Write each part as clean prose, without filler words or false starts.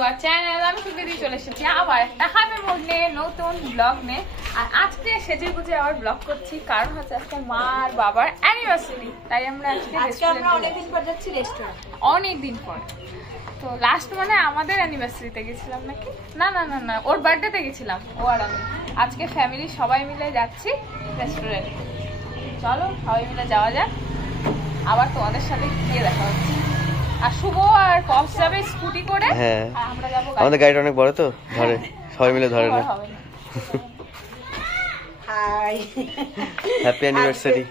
Our channel. আমি সুপ্রীতি চলে এসেছি আবার একটা হ্যাপি মুড নিয়ে, নতুন ব্লগ নিয়ে। আর আজকে সেজে গুজে আবার ব্লগ করছি, কারণ হচ্ছে আজকে মা আর বাবার অ্যানিভার্সারি, তাই আমরা আজকে অনেকদিন পর যাচ্ছি রেস্টুরেন্ট। অনেকদিন পর। তো লাস্ট মানে আমাদের অ্যানিভার্সারিতে গেছিলাম নাকি, না না না না ওর বার্থডেতে গেছিলাম ও আর আমি। আজকে ফ্যামিলি সবাই মিলে যাচ্ছি রেস্টুরেন্টে। চলো সবাই মিলে যাওয়া যাক, আবার তোমাদের সাথে গিয়ে দেখা হচ্ছে। আর শুভ আর পপস যাবে স্কুটি করে, হ্যাঁ আমরা যাবো। আমাদের গাড়িটা অনেক বড় তো, ধরে সবাই মিলে ধরে না। Hi, happy anniversary.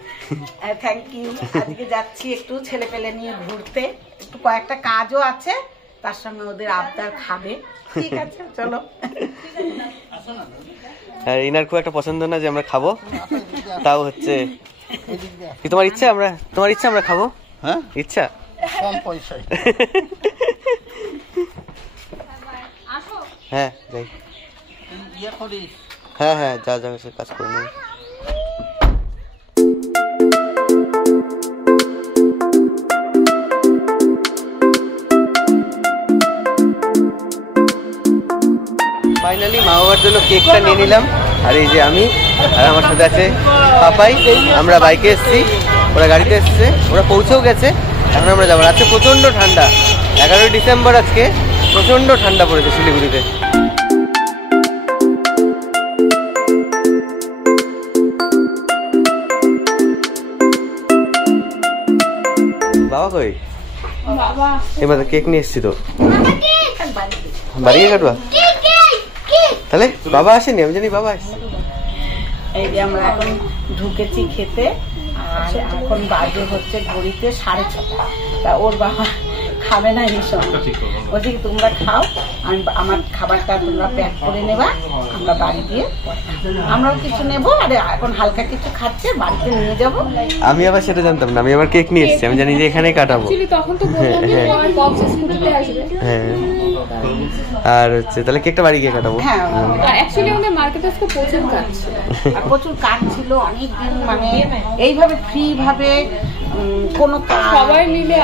Thank you. আজকে যাচ্ছি একটু ছেলে পেলে নিয়ে ঘুরতে, একটু কয়েকটা কাজও আছে, তার সঙ্গে ওদের আবদার খাবে। ঠিক আছে চলো। আর ইনার খুব একটা পছন্দ না যে আমরা খাবো, তাও হচ্ছে কি তোমার ইচ্ছা আমরা খাবো। হ্যাঁ ইচ্ছা কম পয়সায়। হ্যাঁ যাই, হ্যাঁ হ্যাঁ যা যা সে কাজ করে নেব। ফাইনালি মা বাবার জন্য কেকটা নিয়ে নিলাম। আর এই যে আমি আর আমার সাথে আছে পাপাই, আমরা বাইকে এসেছি, ওরা গাড়িতে এসছে, ওরা পৌঁছেও গেছে। এখন আমরা যাবো। আজকে প্রচন্ড ঠান্ডা, 11ই ডিসেম্বর, আজকে প্রচন্ড ঠান্ডা পড়েছে শিলিগুড়িতে। বাবা কই? এবার কেক নিয়ে এসছি তো, বাড়ি গিয়ে কাটবা। তাহলে বাবা আসেনি? আমি জানি বাবা আসছে। এই যে আমরা এখন ঢুকেছি খেতে, আর এখন বাজে হচ্ছে ঘড়িতে 6:30। তা ওর বাবা খাবে না ভীষণ, বলছি তোমরা খাও, আমি আমার খাবারটা তোমরা প্যাক করে নেবা, আমরা বাড়ি গিয়ে আমরাও কিছু নেবো। আর এখন হালকা কিছু খাচ্ছে, বাড়িতে নিয়ে যাব। আমি আবার সেটা জানতাম না, আমি আবার কেক নিয়ে এসেছি, আমি জানি যে এখানেই কাটাবো। হ্যাঁ আর হচ্ছে তাহলে কেকটা বাড়ি গিয়ে কাটাবো। হ্যাঁ অ্যাকচুয়ালি আমাদের মার্কেটে আজকে প্রচুর কাজ ছিল, আর প্রচুর কাজ ছিল অনেকদিন, মানে এইভাবে ফ্রি ভাবে কোনো সবাই মিলে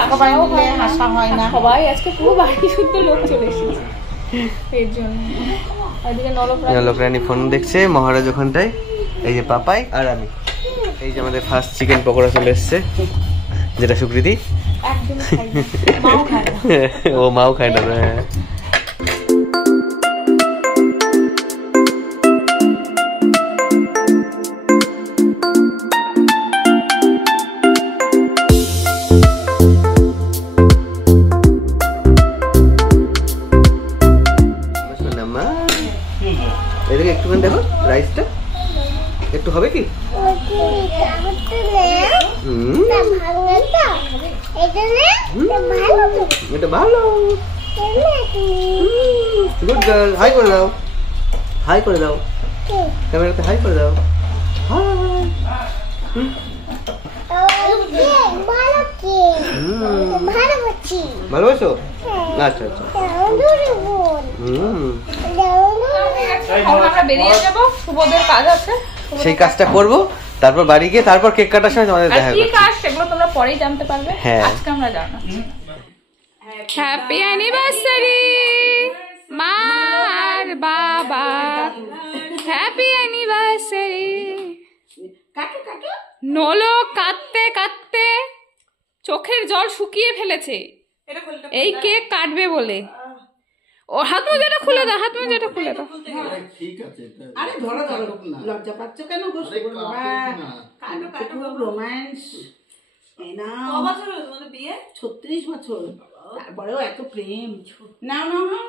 আসা হয় না। সবাই আজকে পুরো বাড়ি শুদ্ধ লোক চলে এসেছে এর জন্য। ওইদিকে নলকরানি ফোন দেখছে, মহারাজ ওখানটায়, এই যে পাপাই আর আমি। এই যে আমাদের ফার্স্ট চিকেন পকোড়া চলে এসছে, যেটা সুকৃতি একদম খাই না, মাও খায় না। ও মাও খায় না। হ্যাঁ এদিকে একটুখানি দেখো, রাইসটা একটু হবে কি? এটা ভালো, গুড গার্ল। হাই করে দাও, হাই করে দাও, ক্যামেরাতে হাই করে দাও। ভালোবাসো? আচ্ছা আচ্ছা। সেই কাজটা করবো, তারপর বাড়ি গিয়ে তারপর কেক কাটার সময় তোমাদের দেখা কি কাজ সেগুলো তোমরা পরেই জানতে পারবে। আজকে আমরা জানাচ্ছি। হ্যাপি অ্যানিভার্সারি মা আর বাবা, হ্যাপি অ্যানিভার্সারি। নলো কাঁদতে কাঁদতে চোখের জল শুকিয়ে ফেলেছে এই কেক কাটবে বলে। ও হাত মোজাটা খুলে দাও, হাত মোজাটা খুলে দাও। ঠিক আছে, আরে ধরো ধরো, লজ্জা পাচ্ছ কেন? রোম্যান্স। ক বছর মানে বিয়ে? 36 বছর, তারপরেও এত প্রেম। না না না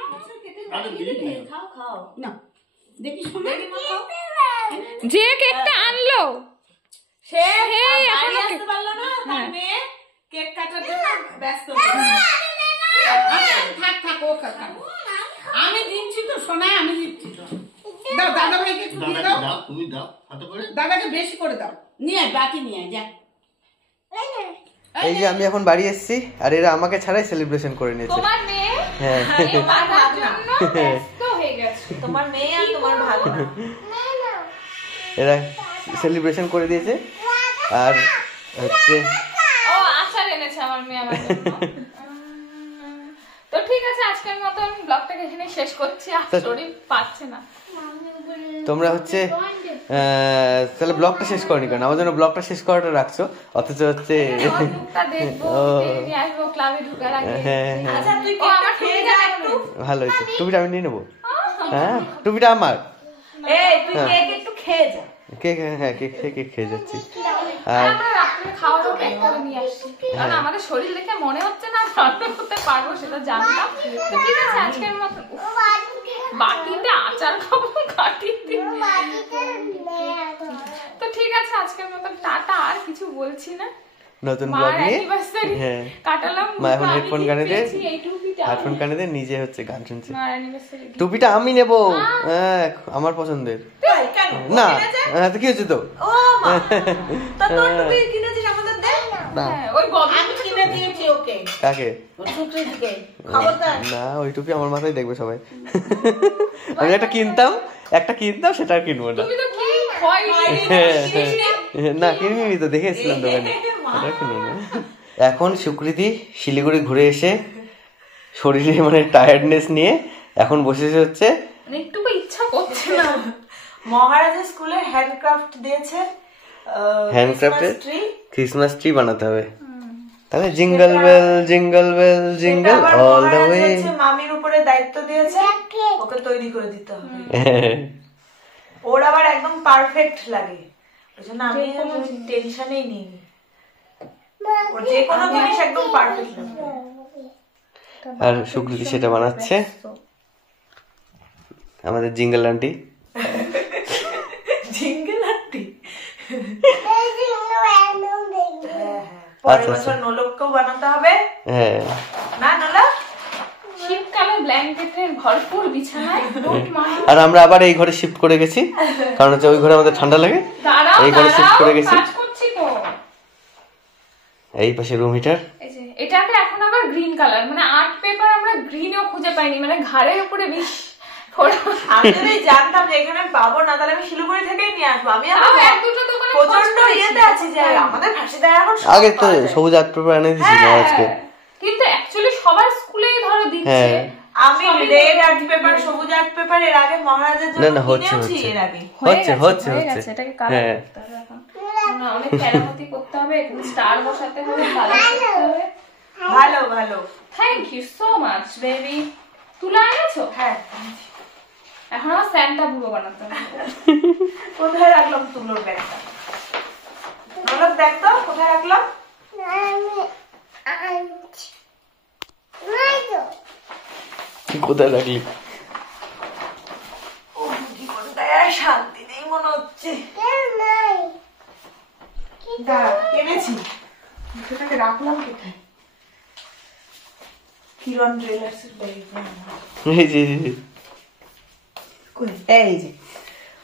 খাও খাও না, দেখি শোনা যে কেকটা আনলো সে বাড়ি আসতে পারলো না, তার মেয়ে কেক কাটার জন্য ব্যস্ত। থাক থাক, ও কাকা আমি দিচ্ছি তো, শোনা আমি দিচ্ছি তো। দাও দাদা ভাইকে একটু দিয়ে দাও, তুমি দাও হাতে করে, দাদাকে বেশি করে দাও। নিয়ে বাকি নিয়ে যা। এই যে আমি এখন বাড়ি এসেছি, আর এরা আমাকে ছাড়াই সেলিব্রেশন করে নিয়েছে। তোমার মেয়ে হ্যাঁ বাবার জন্য ব্যস্ত হয়ে গেছে। তোমার মেয়ে আর তোমার ভাগনা এরা সেলিব্রেশন করে দিয়েছে। আর হচ্ছে ও আচার এনেছে আমার মেয়ে আমার জন্য। তো ঠিক আছে, আজকের মতন ব্লগটাকে এখানে শেষ করছি। আর শরীর পাচ্ছে না। তোমরা হচ্ছে তাহলে ব্লগটা শেষ করনি কেন? আমার জন্য ব্লগটা শেষ করাটা রাখছো, অথচ হচ্ছে ওর মুখটা দেখবো, নিয়ে আসবো ক্লাবে ঢোকার আগে। হ্যাঁ হ্যাঁ আচ্ছা তুই ও, আমার খেয়ে টুপিটা যা কেমন একটু। ভালো হয়েছে। টুপিটা আমি নিয়ে নেবো। হ্যাঁ টুপিটা আমার। এই তুই কেক একটু খেয়ে যা। কেক, হ্যাঁ কেক খেয়ে যাচ্ছি। আর আর আমরা রাত্রে খাওয়া দাওয়া প্যাক করে নিয়ে আসছি, কারণ আমাদের শরীর দেখে মনে হচ্ছে না রান্না করতে পারবো, সেটা জানতাম। তো ঠিক আছে, আজকের মতন বাটিতে আচার খাবো, কাটিতে। তো ঠিক আছে, আজকের মতন টাটা, আর কিছু বলছি না। নতুন মার ব্লগ নিয়ে অ্যানিভার্সারি হ্যাঁ কাটালাম। মা এখন হেডফোন কানে দিয়ে এই টুপিটা হেডফোন কানে দিয়ে নিজে হচ্ছে গান শুনছে। মার অ্যানিভার্সারি টুপিটা আমি নেবো, হ্যাঁ আমার পছন্দের। কেন না তো কি হচ্ছে তো? ও মা তো তোর টুপি কিনেছিস আমাদের দে। না ওই গবি আমি কিনে দিয়েছি ওকে, কাকে? সুকৃতিকে। খবরদার। না ওই টুপি আমার মাথায় দেখবে সবাই। আমি একটা কিনতাম সেটা আর কিনবো না। তুমি তো কি হয় না কিনবি তো, দেখে এসেছিলাম দোকানে, এটা কিনবো না। এখন সুকৃতি শিলিগুড়ি ঘুরে এসে শরীরে মানে টায়ার্ডনেস নিয়ে এখন বসেছে হচ্ছে মানে একটু ইচ্ছা করছে না। মহারাজের স্কুলে হ্যান্ডক্রাফট দিয়েছে, হ্যান্ডক্রাফটে Christmas tree। ক্রিসমাস ট্রি বানাতে হবে। তাহলে jingle bell jingle bell jingle সেটা আবার অল দ্য মহারাজ ওয়ে। হচ্ছে মামির উপরে দায়িত্ব দিয়েছে, ওকে তৈরি করে দিতে হবে। ওর আবার একদম পারফেক্ট লাগে, ওই জন্য আমি টেনশনেই নিইনি। ওর যে কোনো জিনিস একদম পারফেক্ট লাগে। আর সুকৃতি সেটা বানাচ্ছে, আমাদের জিঙ্গল আন্টি। Jingle aunty. পরের বছর নোলককেও বানাতে হবে। হ্যাঁ না নোলক, শীতকালে ব্ল্যাঙ্কেটের ভরপুর বিছানায় ডোন্ট মাইন্ড। আর আমরা আবার এই ঘরে শিফট করে গেছি, কারণ হচ্ছে ওই ঘরে আমাদের ঠান্ডা লাগে, দাঁড়াও এই ঘরে শিফট করে গেছি। কাজ করছি তো। এই পাশে রুম হিটার। এই যে এটাকে এখন আবার গ্রিন কালার, মানে আর্ট পেপার আমরা গ্রিনেও খুঁজে পাইনি, মানে ঘাড়ের উপরে বিষ ফোড়া। আমি যদি জানতাম যে এখানে পাবো না, তাহলে আমি শিলিগুড়ি থেকেই নিয়ে আসবো। আমি তাও এক দুটো দোকানে খোঁজ প্রচন্ড করেছি। ইয়েতে আছি যে আমাদের ফাঁসিদার এখন সব আগে তো পাওয়া যায়। সবুজ আর্ট পেপার এনে দিয়েছি হ্যাঁ, আজকে। কিন্তু অ্যাকচুয়ালি সবার স্কুলেই ধরো দিচ্ছে। হ্যাঁ। আমি রেড আর্ট পেপার, সবুজ আর্ট পেপার এর আগে মহারাজের না, জন্য না, হচ্ছে, কিনেওছি হচ্ছে। এর আগে। হচ্ছে হয়ে গেছে, এটাকে কালার হ্যাঁ। করতে হবে এখন। না, অনেক মেরামতি করতে হবে, একটু স্টার বসাতে হবে, কালার করতে হবে। ভালো ভালো। Thank you so much baby. তুলা এনেছো? হ্যাঁ, এখন আমার স্যান্টা বুড়ো বানাতে হবে। কোথায় রাখলাম তুলোর ব্যাগটা? নোলক দেখ তো কোথায় রাখলাম। কোথায় রাখলি? ও জীবনটায় শান্তি নেই মনে হচ্ছে। দাঁড়া, এনেছি। সেটাকে রাখলাম কোথায়? কিরণ জুয়েলার্সের ব্যাগে। এই যে এই যে। কই? এই যে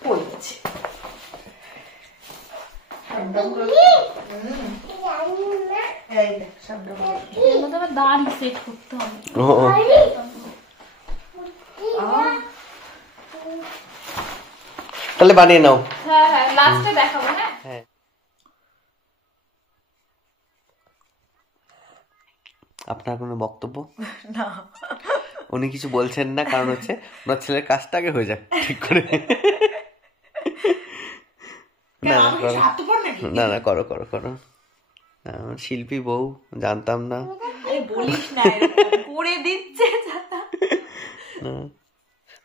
পড়ে গেছে। এই দেখ শব্দগুলো। এর মধ্যে আবার দাড়ি সেট করতে হবে। ও তাহলে বানিয়ে নাও। হ্যাঁ হ্যাঁ, লাস্টে দেখাবো। হ্যাঁ হ্যাঁ। আপনার কোনো বক্তব্য? না, উনি কিছু বলছেন না, কারণ হচ্ছে ওনার ছেলের কাজটা আগে হয়ে যাক ঠিক করে। না না করো, না না করো করো করো। আমার শিল্পী বউ, জানতাম না। বলিস না, এরকম করে দিচ্ছে যাতা। না,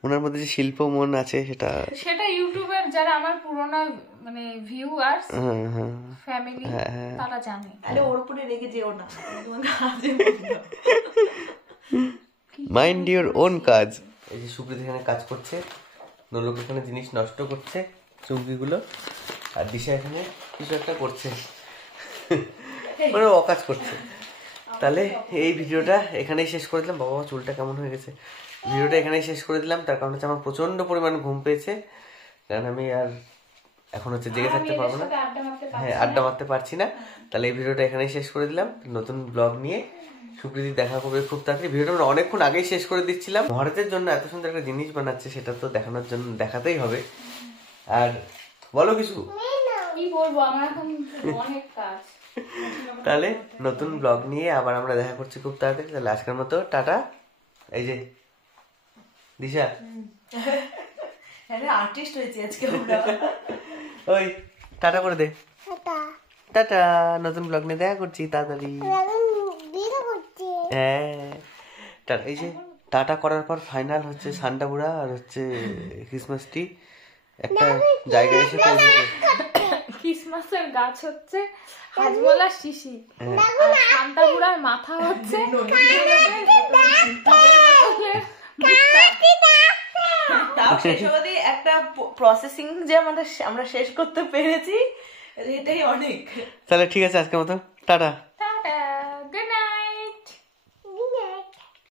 ওনার মধ্যে যে শিল্প মন আছে সেটা। সেটা ইউটিউবের যারা আমার পুরোনো মানে ভিউয়ার্স হ্যাঁ হ্যাঁ ফ্যামিলি তারা জানে। আরে ওর উপরে রেগে যেও না, মাইন্ড ইওর ওন কাজ। এই যে সুপ্রীত এখানে কাজ করছে, নোলক এখানে জিনিস নষ্ট করছে চুমকিগুলো, আর দিশা এখানে কিছু একটা করছে, মানে অকাজ করছে। তাহলে এই ভিডিওটা এখানেই শেষ করে দিলাম। বাবা চুলটা কেমন হয়ে গেছে। ভিডিওটা এখানেই শেষ করে দিলাম, তার কারণ হচ্ছে আমার প্রচন্ড পরিমাণ ঘুম পেয়েছে, কারণ আমি আর এখন হচ্ছে জেগে থাকতে পারবো না। হ্যাঁ, আড্ডা মারতে পারছি না। তাহলে এই ভিডিওটা এখানেই শেষ করে দিলাম। নতুন ব্লগ নিয়ে সুপ্রীতি দেখা করবে খুব তাড়াতাড়ি। ভিডিওটা আমরা অনেকক্ষণ আগেই শেষ করে দিচ্ছিলাম। মহারাজের জন্য এত সুন্দর একটা জিনিস বানাচ্ছে, সেটা তো দেখানোর জন্য দেখাতেই হবে। আর বলো কিছু। কি বলবো, আমার এখন অনেক কাজ। তাহলে নতুন ব্লগ নিয়ে আবার আমরা দেখা করছি খুব তাড়াতাড়ি। তাহলে আজকের মতো টাটা। এই যে দিশা আর্টিস্ট হয়েছে আজকে আমরা। ওই টাটা করে দে। টাটা, নতুন ব্লগ নিয়ে দেখা করছি তাড়াতাড়ি। হ্যাঁ টাটা। এই যে টাটা করার পর ফাইনাল হচ্ছে সান্টাপুরা আর হচ্ছে ক্রিসমাস ট্রি একটা জায়গায় এসে পৌঁছেছে। ক্রিসমাসের গাছ হচ্ছে হাজমোলা শিশি, আর শান্তাপুরার মাথা হচ্ছে তাও শেষ অবধি একটা প্রসেসিং যে আমরা শেষ করতে পেরেছি, এটাই অনেক। তাহলে ঠিক আছে আজকের মতো টাটা।